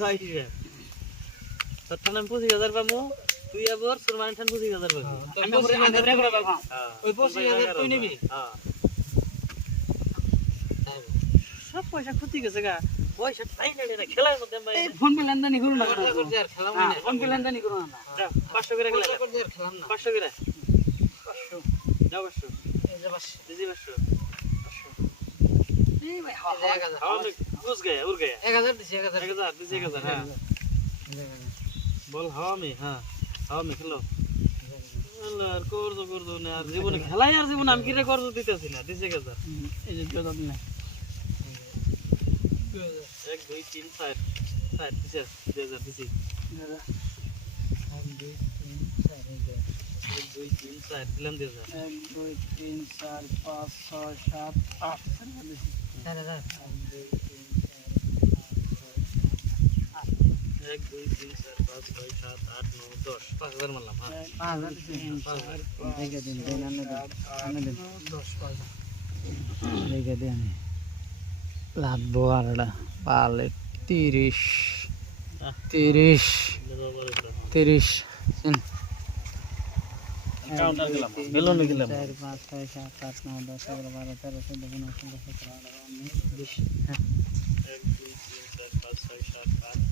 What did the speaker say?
দাইছে তোর টান 25000 পামু তুই আবার সুরমান টান 25000 পাবি আমি পরে আগে ব্রেক করে বাবা ওই 25000 তুই নিবি হ্যাঁ সব পয়সা ক্ষতি গেছে গা পয়সা তাই না রে খেলার মধ্যে ভাই এই ফোন পে লেনদেনই করুন না করতে করতে আর খেলা মানে ফোন পে লেনদেনই করুন না 500 করে গেল করতে আর খেলাম না 500 করে 500 যাও 500 এই যে 500 দিদি 500 এই ভাই হাওয়া 1000 হাওয়া में घुस गया उड़ गया 1000 দিছি 1000 1000 दिस 1000 हां বল হাওয়া में हां হাওয়া में খেলো আল্লাহ আর করদো না আর জীবনে খেলাই আর জীবন আমি কি রে করদো দিতেছি না দিছে 1000 এই যে 2000 না 1 2 3 4 4 দিছে 2000 দিছি 1 2 3 4 দিলাম 2000 1 2 3 4 5 6 7 8 4000 1 2 3 4 5 6 7 8 9 10 5000 মারলাম হ্যাঁ 5000 দেখে দিন দেন আনে দেন 10 5000 দেখে দেন লাগবো আরডা পালে 30 কাউন্টার দিলাম বেলুন দিলাম 4 5 6 7 8 9 10 11 12 13 14 15 16 17 18 19 20 1 2 3 4 5 6 7 8